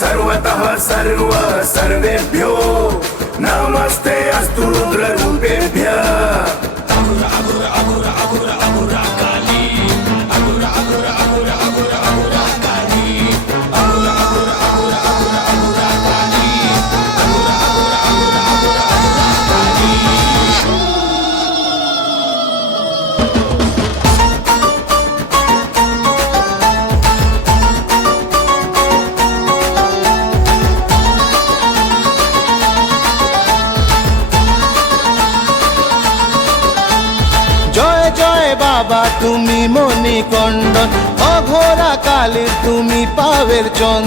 सर्वतः सर्व सर्वेभ्यो नमस्ते अस्तु रुद्ररूपेभ्यः। জয় জয় বাবা তুমি মণিকণ্ডন, অঘোরা কালীর তুমি পাবের চন্দ্র।